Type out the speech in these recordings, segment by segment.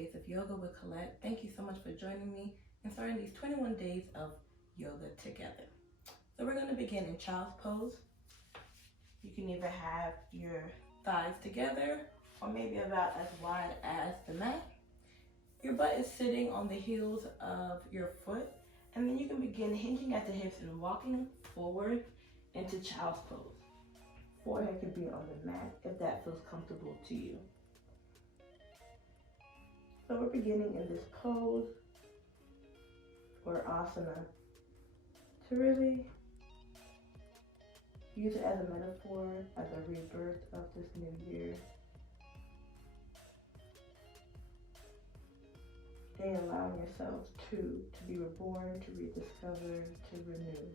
Days of Yoga with Colette. Thank you so much for joining me and starting these 21 days of yoga together. So we're going to begin in child's pose. You can either have your thighs together or maybe about as wide as the mat. Your butt is sitting on the heels of your foot, and then you can begin hinging at the hips and walking forward into child's pose. Forehead can be on the mat if that feels comfortable to you. So we're beginning in this pose or asana to really use it as a metaphor, as a rebirth of this new year. And allowing yourselves to be reborn, to rediscover, to renew.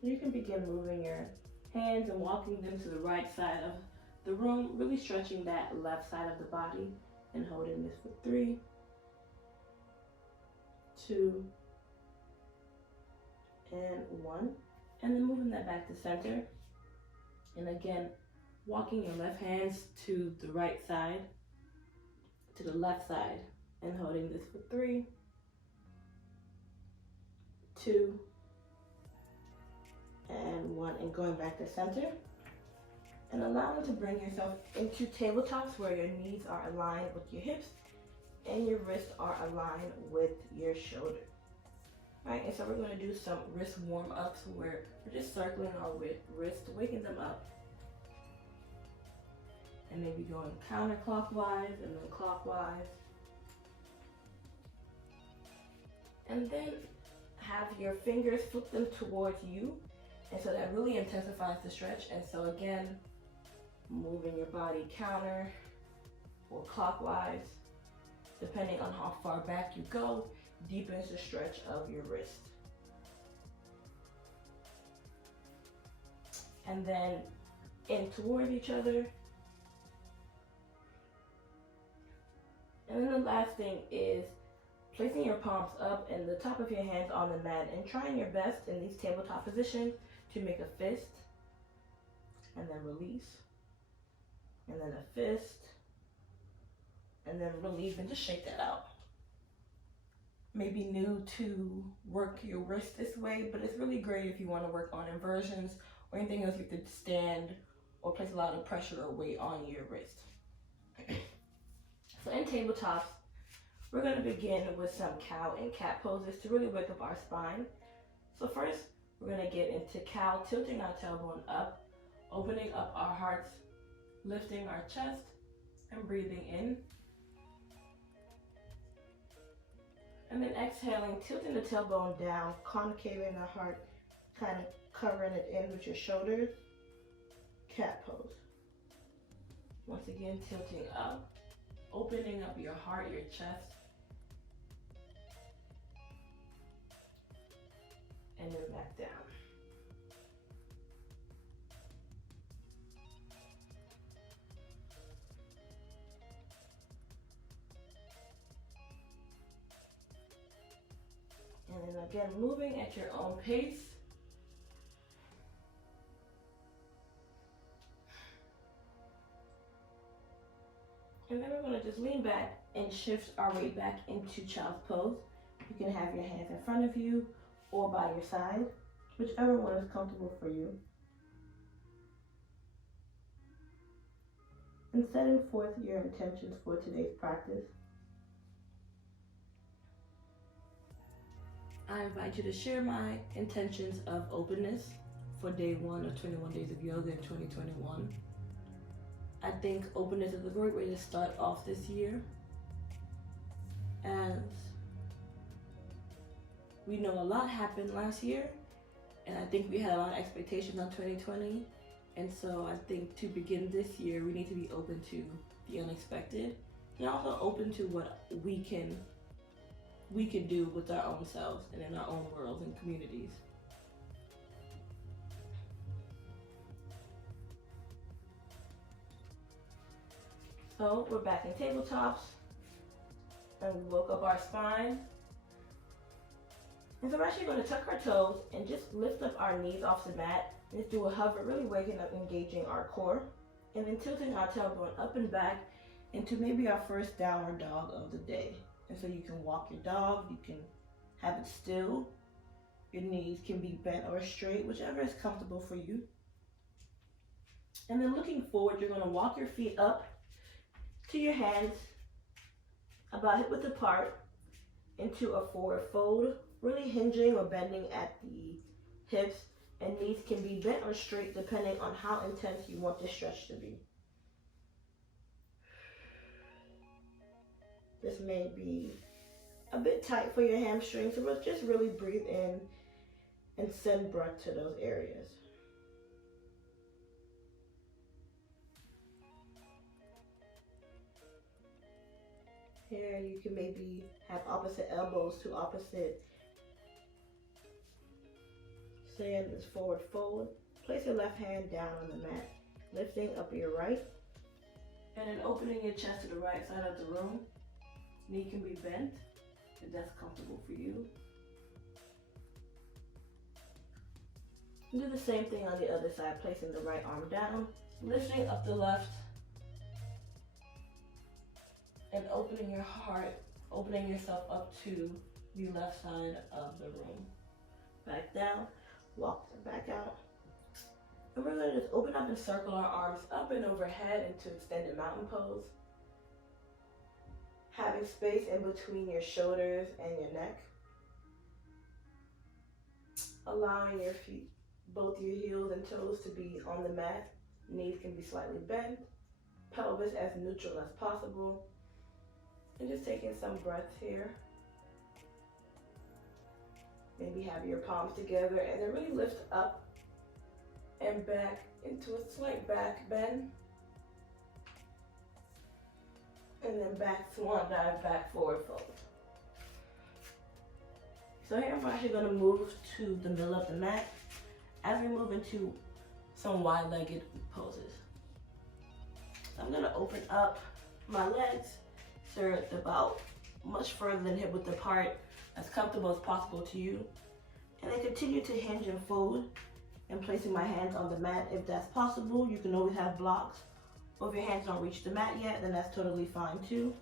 You can begin moving your hands and walking them to the right side of the room, really stretching that left side of the body and holding this for 3, 2, and 1. And then moving that back to center. And again, walking your left hands to the right side, to the left side, and holding this for 3, 2, and 1, and going back to center. And allowing to bring yourself into tabletops where your knees are aligned with your hips and your wrists are aligned with your shoulder. All right, and so we're going to do some wrist warm-ups where we're just circling our wrists, waking them up. And maybe going counterclockwise and then clockwise. And then have your fingers flip them towards you. And so that really intensifies the stretch. And so again, moving your body counter or clockwise, depending on how far back you go, deepens the stretch of your wrist. And then in toward each other. And then the last thing is placing your palms up and the top of your hands on the mat and trying your best in these tabletop positions to make a fist and then release and then a fist and then release, and just shake that out. Maybe new to work your wrist this way, but it's really great if you want to work on inversions or anything else you have to stand or place a lot of pressure or weight on your wrist. So in tabletops, we're going to begin with some cow and cat poses to really wake up our spine. So first, we're going to get into cow, tilting our tailbone up, opening up our hearts, lifting our chest, and breathing in. And then exhaling, tilting the tailbone down, concaving the heart, kind of covering it in with your shoulders. Cat pose. Once again, tilting up, opening up your heart, your chest, and then back down. And then again, moving at your own pace. And then we're going to just lean back and shift our weight back into child's pose. You can have your hands in front of you or by your side, whichever one is comfortable for you. And setting forth your intentions for today's practice. I invite you to share my intentions of openness for day 1 of 21 Days of Yoga in 2021. I think openness is a great way to start off this year, as we know a lot happened last year, and I think we had a lot of expectations on 2020, and so I think to begin this year, we need to be open to the unexpected, and also open to what we can do with our own selves and in our own worlds and communities. So we're back in tabletops, and we woke up our spine. And so we're actually going to tuck our toes and just lift up our knees off the mat Let's do a hover, really waking up, engaging our core. And then tilting our tailbone up and back into maybe our first downward dog of the day. And so you can walk your dog, you can have it still. Your knees can be bent or straight, whichever is comfortable for you. And then looking forward, you're going to walk your feet up to your hands, about hip width apart, into a forward fold, really hinging or bending at the hips, and knees can be bent or straight depending on how intense you want this stretch to be. This may be a bit tight for your hamstrings, so just really breathe in and send breath to those areas. Here you can maybe have opposite elbows to opposite. Stay in this forward fold. Place your left hand down on the mat, lifting up your right, and then opening your chest to the right side of the room. Knee can be bent if that's comfortable for you. Do the same thing on the other side, placing the right arm down, lifting up the left, and opening your heart, opening yourself up to the left side of the room. Back down, walk back out. And we're gonna just open up and circle our arms up and overhead into extended mountain pose. Having space in between your shoulders and your neck. Allowing your feet, both your heels and toes, to be on the mat. Knees can be slightly bent. Pelvis as neutral as possible. And just taking some breaths here. Maybe have your palms together and then really lift up and back into a slight back bend. And then back swan dive, back forward fold. So here we're actually going to move to the middle of the mat as we move into some wide-legged poses. So I'm going to open up my legs so they're about much further than hip width apart, as comfortable as possible to you. And then continue to hinge and fold, and placing my hands on the mat if that's possible. You can always have blocks. Or if your hands don't reach the mat yet, then that's totally fine too.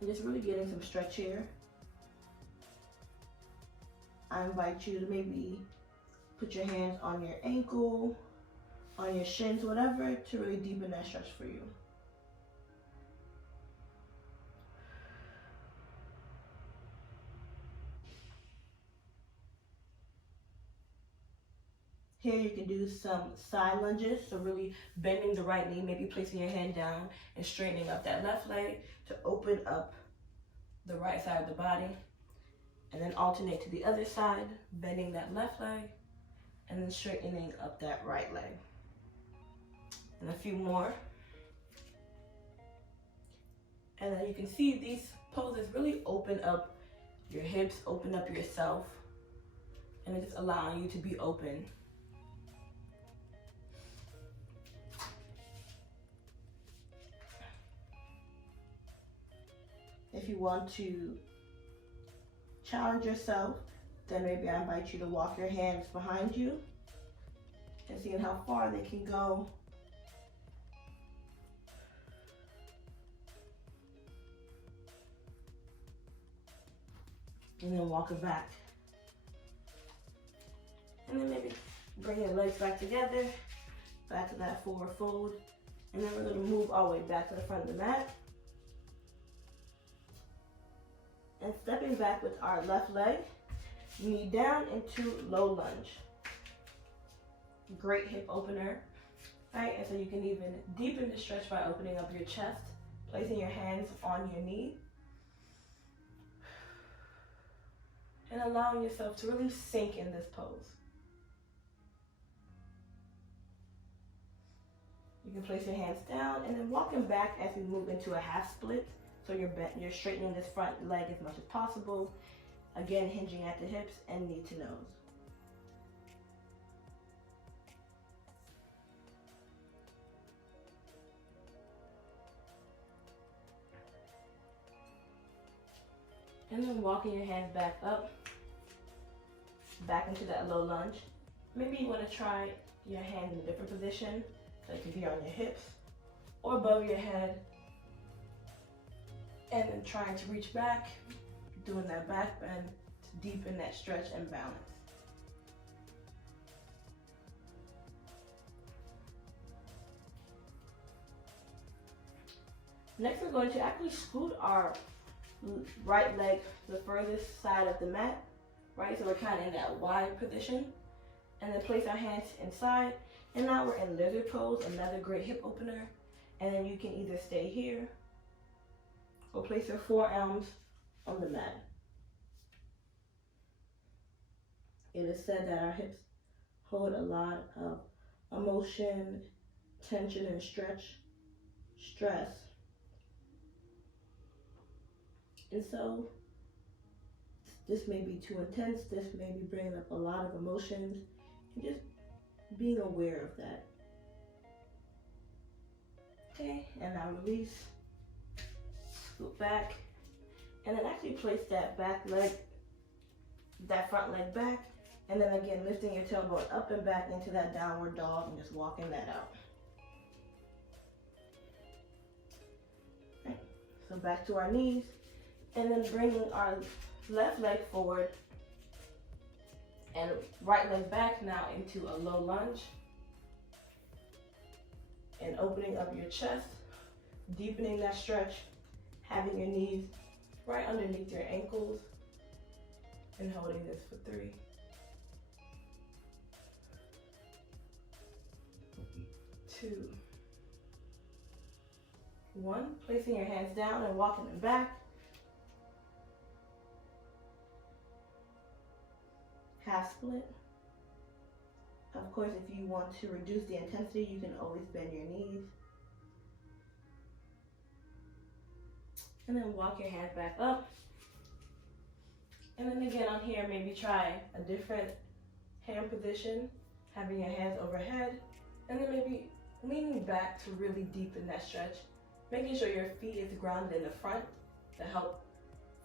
And just really getting some stretch here. I invite you to maybe put your hands on your ankle, on your shins, whatever, to really deepen that stretch for you. Here you can do some side lunges, so really bending the right knee, maybe placing your hand down and straightening up that left leg to open up the right side of the body. And then alternate to the other side, bending that left leg and then straightening up that right leg. And a few more. And then you can see these poses really open up your hips, open up yourself, and it's just allowing you to be open. If you want to challenge yourself, then maybe I invite you to walk your hands behind you and seeing how far they can go. And then walk it back. And then maybe bring your legs back together, back to that forward fold. And then we're going to move all the way back to the front of the mat. And stepping back with our left leg, knee down into low lunge. Great hip opener, right? And so you can even deepen the stretch by opening up your chest, placing your hands on your knee, and allowing yourself to really sink in this pose. You can place your hands down and then walking back as we move into a half split. So you're straightening this front leg as much as possible. Again, hinging at the hips and knee to nose. And then walking your hands back up, back into that low lunge. Maybe you want to try your hand in a different position, so it can be on your hips or above your head, and then trying to reach back, doing that back bend to deepen that stretch and balance. Next, we're going to actually scoot our right leg to the furthest side of the mat, right? So we're kind of in that wide position, and then place our hands inside. And now we're in lizard pose, another great hip opener. And then you can either stay here or place your forearms on the mat. It is said that our hips hold a lot of emotion, tension, and stress. And so this may be too intense, this may be bringing up a lot of emotions, and just being aware of that. Okay, and now release, scoot back, and then actually place that back leg, that front leg back, and then again lifting your tailbone up and back into that downward dog and just walking that out. Okay, so back to our knees, and then bringing our left leg forward and right leg back now into a low lunge. And opening up your chest, deepening that stretch, having your knees right underneath your ankles, and holding this for 3, 2, 1. Placing your hands down and walking them back. Half split. Of course, if you want to reduce the intensity, you can always bend your knees. And then walk your hands back up. And then again on here, maybe try a different hand position, having your hands overhead. And then maybe leaning back to really deepen that stretch, making sure your feet is grounded in the front to help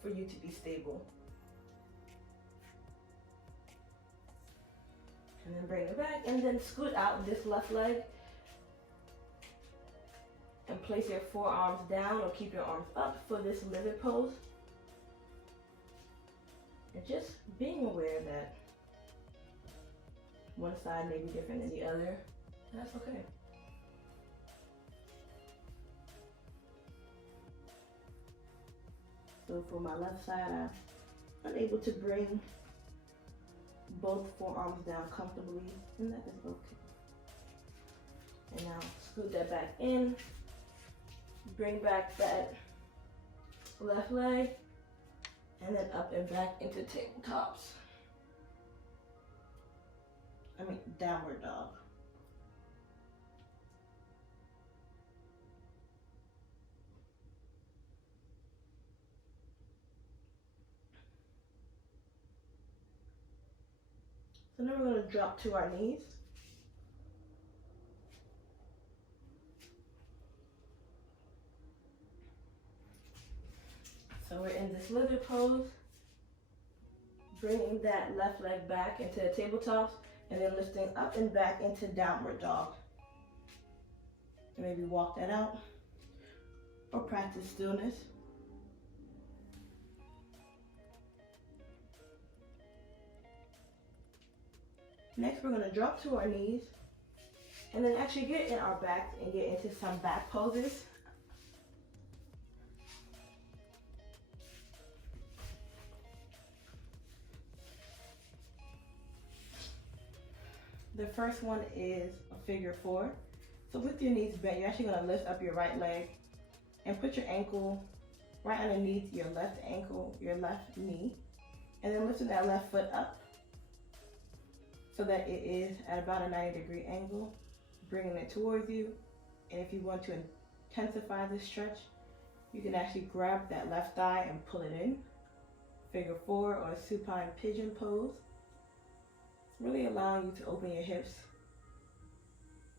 for you to be stable. And then bring it back, and then scoot out this left leg and place your forearms down or keep your arms up for this lizard pose. And just being aware that one side may be different than the other, and that's okay. So for my left side, I'm unable to bring both forearms down comfortably, and that is okay. And now scoot that back in, bring back that left leg, and then up and back into tabletops. Downward dog. So now we're going to drop to our knees. So we're in this lizard pose, bringing that left leg back into the tabletops, and then lifting up and back into downward dog. And maybe walk that out or practice stillness. Next, we're going to drop to our knees and then actually get in our back and get into some back poses. The first one is a figure 4. So with your knees bent, you're actually going to lift up your right leg and put your ankle right underneath your left ankle, your left knee, and then lifting that left foot up so that it is at about a 90-degree angle, bringing it towards you. And if you want to intensify this stretch, you can actually grab that left thigh and pull it in. Figure 4 or supine pigeon pose. It's really allowing you to open your hips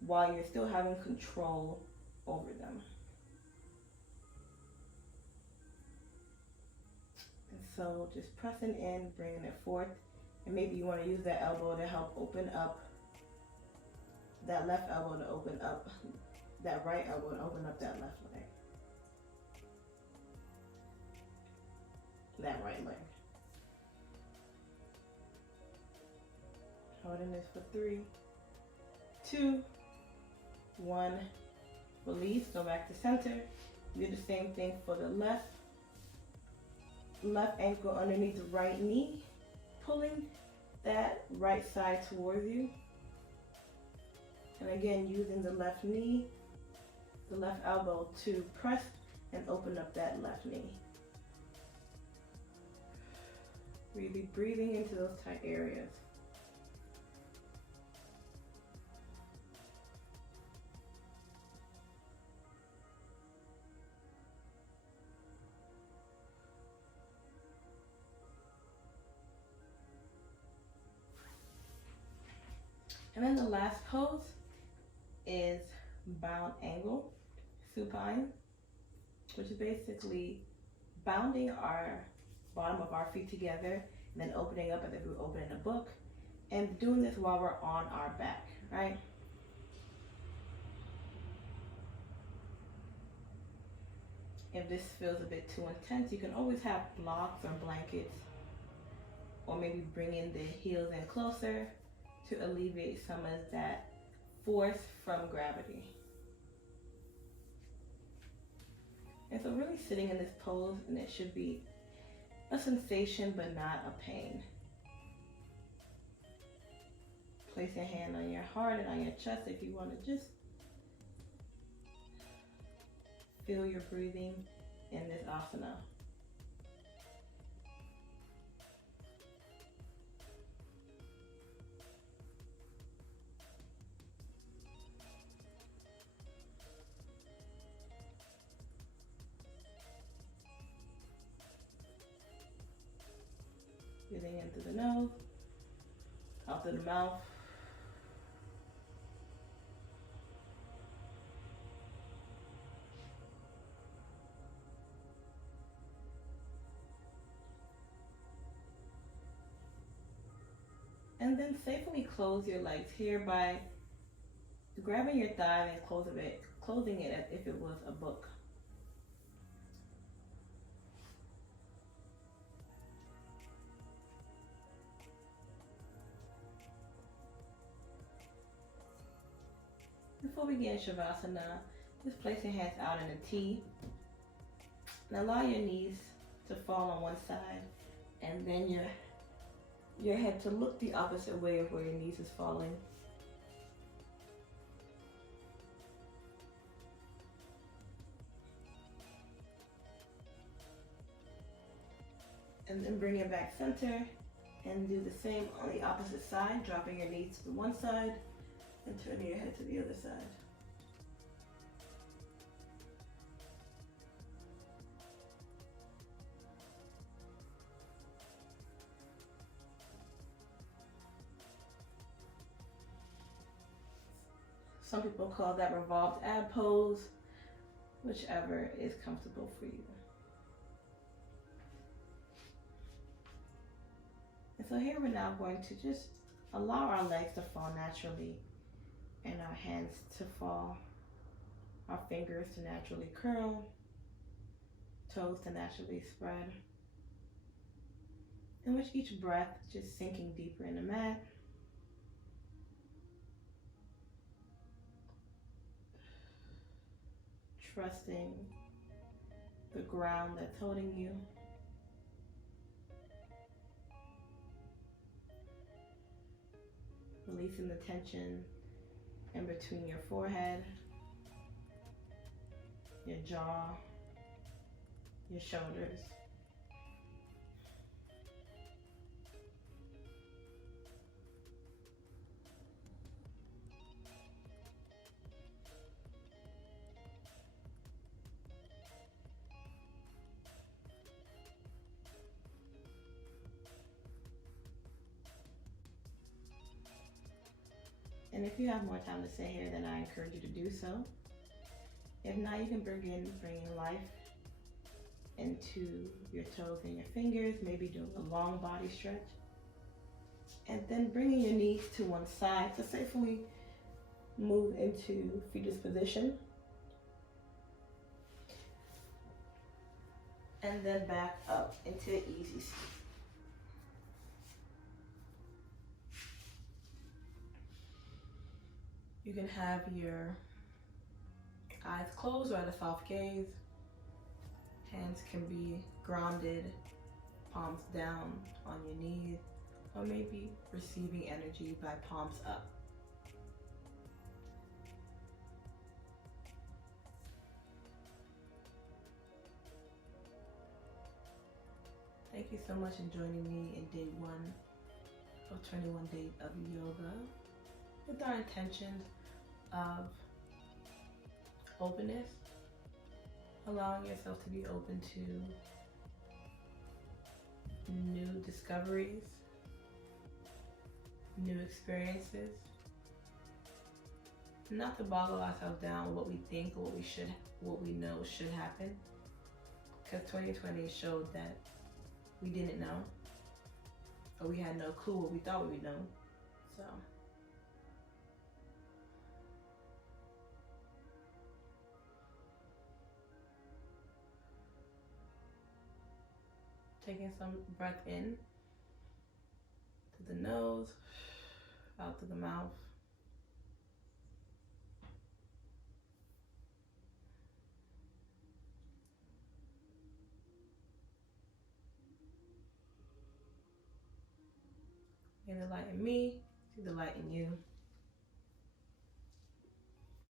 while you're still having control over them. And so just pressing in, bringing it forth And maybe you want to use that elbow to help open up, that left elbow to open up, that right elbow to open up that left leg. That right leg. Holding this for 3, 2, 1. Release, go back to center. Do the same thing for the left ankle underneath the right knee, pulling that right side towards you. And again, using the left knee, the left elbow to press and open up that left knee. Really breathing into those tight areas. And then the last pose is bound angle supine, which is basically bounding our bottom of our feet together and then opening up as if we were opening a book, and doing this while we're on our back, right? If this feels a bit too intense, you can always have blocks or blankets, or maybe bring in the heels in closer to alleviate some of that force from gravity. And so really sitting in this pose, and it should be a sensation but not a pain. Place your hand on your heart and on your chest if you want to just feel your breathing in this asana. Breathing in through the nose, out through the mouth. And then safely close your legs here by grabbing your thigh and closing it as if it was a book. Before we get in Shavasana, just place your hands out in a T and allow your knees to fall on one side, and then your head to look the opposite way of where your knees is falling. And then bring it back center and do the same on the opposite side, dropping your knees to the one side and turning your head to the other side. Some people call that revolved ab pose, whichever is comfortable for you. And so here we're now going to just allow our legs to fall naturally and our hands to fall, our fingers to naturally curl, toes to naturally spread. And with each breath, just sinking deeper in the mat. Trusting the ground that's holding you. Releasing the tension in between your forehead, your jaw, your shoulders. And if you have more time to sit here, then I encourage you to do so. If not, you can bring life into your toes and your fingers, maybe do a long body stretch. And then bringing your knees to one side to safely move into fetus position. And then back up into the easy seat. You can have your eyes closed or at a soft gaze. Hands can be grounded, palms down on your knees, or maybe receiving energy by palms up. Thank you so much for joining me in day 1 of 21 days of yoga with our intentions of openness, allowing yourself to be open to new discoveries, new experiences, not to boggle ourselves down with what we think or what we know should happen, because 2020 showed that we didn't know, or we had no clue what we thought we would know. So taking some breath in through the nose, out through the mouth. May the light in me see the light in you.